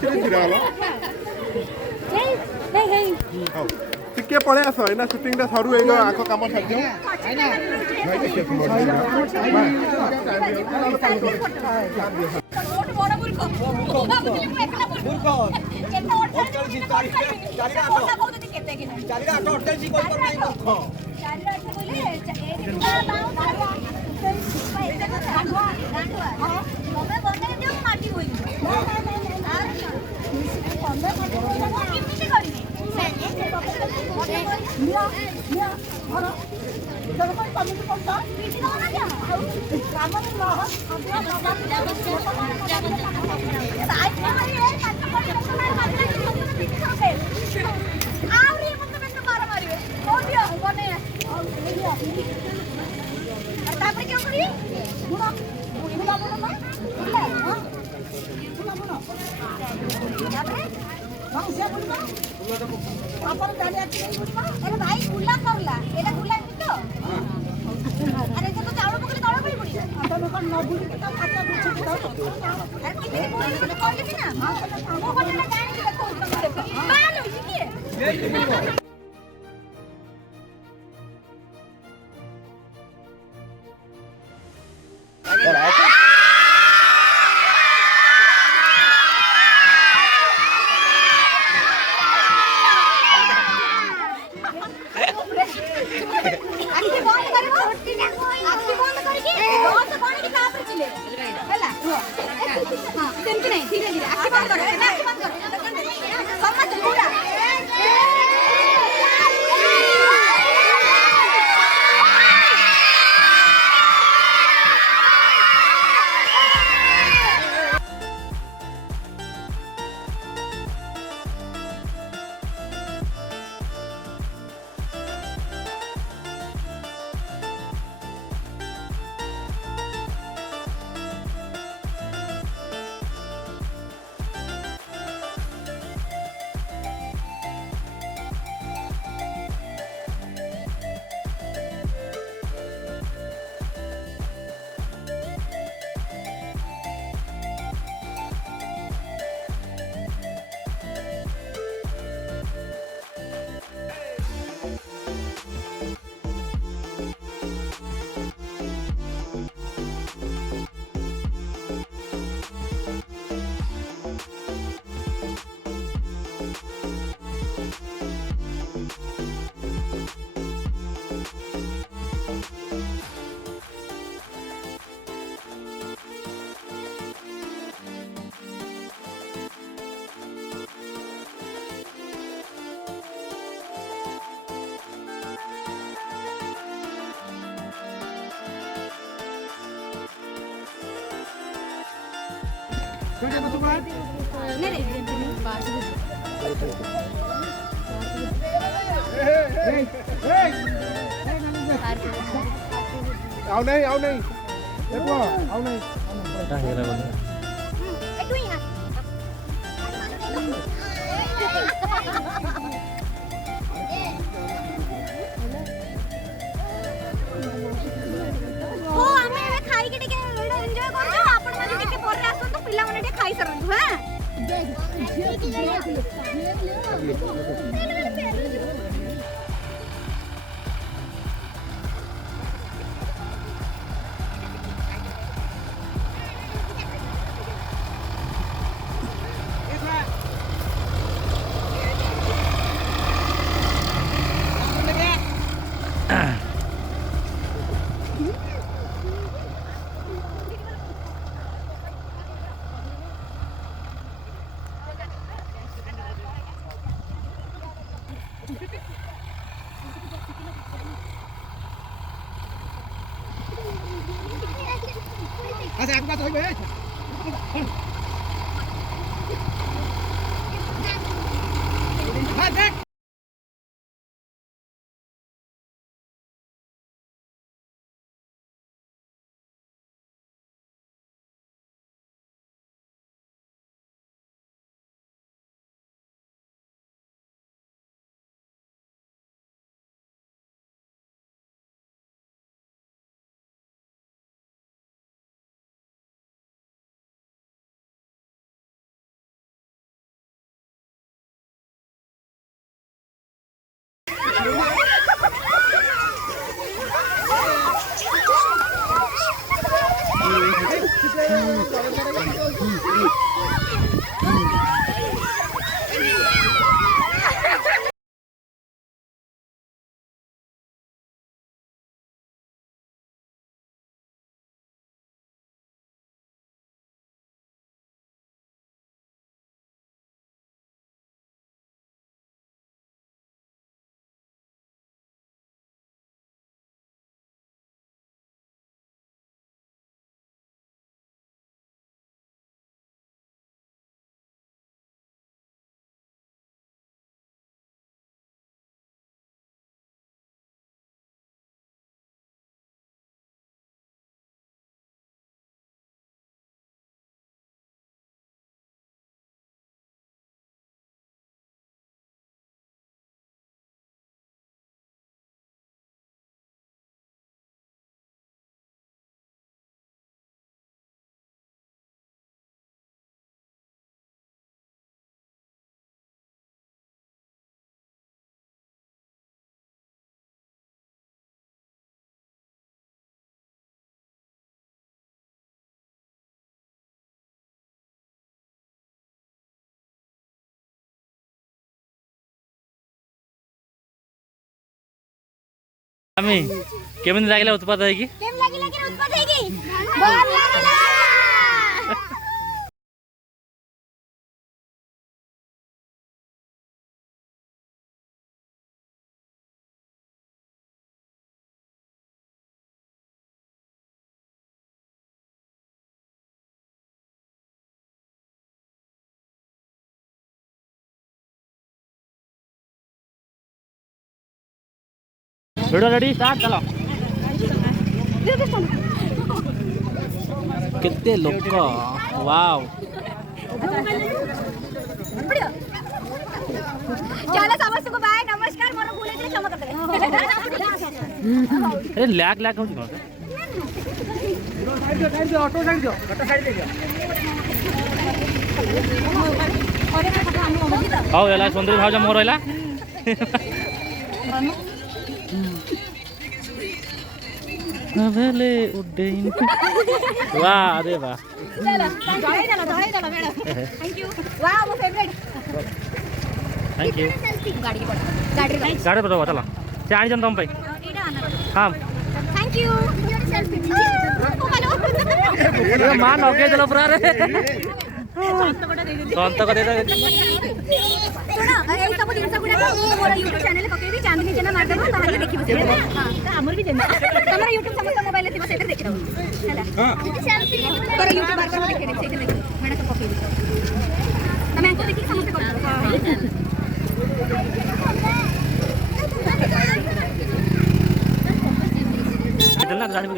ସେଠି ଛିଡ଼ା ହେଲ ହଉ ଟିକେ ପଳେଇ ଆସ ଏଇନା ସୁଟିଂଟା ସରୁ ଏଇ ଆଗ କାମ ଛାଡ଼ିଦିଅ ତାପରେ କେଉଁ କରିବେ ଭାଇ ଗୁଲା କରଲା ଏଟା ଗୁଲା ତ ଆରେ ତ ଚାଉଳ ପକେଇ ତଳ ପଡ଼ି ପଡ଼ି ତମେ କଣ ନ ବୁଲି ତ କାଟା ବୁଝି ତ ଆରେ କେମିତି କହିଲି ନା ମୁଁ ଗୋଟେ ଜାଣିକି ଦେଖଉଛି ତମେ ବାଲ ହଉଛି କିଏ ସେମିତି ନାହିଁ ଧୀରେ ଧୀରେ ଆଖି ବନ୍ଦ କର ଆଖି ବନ୍ଦ କର ସମସ୍ତେ ପୁରା ଆଉ ନାହିଁ ଆଉ ନାହିଁ ଦେଖ ଆଉ ନାହିଁ ଖାଇକି ଟିକେ ଏନ୍ଜୟ କରୁଛୁ ଆପଣ ମାନେ ଟିକେ ପରେ ଆସନ୍ତୁ ପିଲାମାନେ ଟିକେ ଖାଇସାରନ୍ତୁ Aku pas hoy আমি কেমন লাগিলা উৎপাত হইকি কেম লাগিলা কি উৎপাত হইকি ভাল লাগিলা वीडियो रेडी स्टार्ट चलो कितने लोग वाव चलो समस्तको बाय नमस्कार मोर भूल जे क्षमा कर अरे लैग लैग हो चुका ऑटो साइड दे आओ एला सुंदरी भावजा मोर रहला नवेले उड्डेन वाह अरे वाह चलो मैडम थैंक यू वाह वो फेवरेट थैंक यू गाड़ी की गाड़ी गाड़ी पर चला चाणी जन तुम पे हां थैंक यू सेल्फी मान ओके चलो पूरा रे शांत कर दे सुनो एई सब दिन सब गुडा मोर YouTube चैनल पकेबी चांदनी चैनल मार देबो ताहाले देखिबो से हां हमर भी देना तमरा YouTube समस्त मोबाइल से सेटर देखि रहू हैला हां सेल्फी तोरा YouTube मार कर देखे सेटर देखि मैंने तो पकेबी तमे को देखि समस्त कर इतना गाड़ी में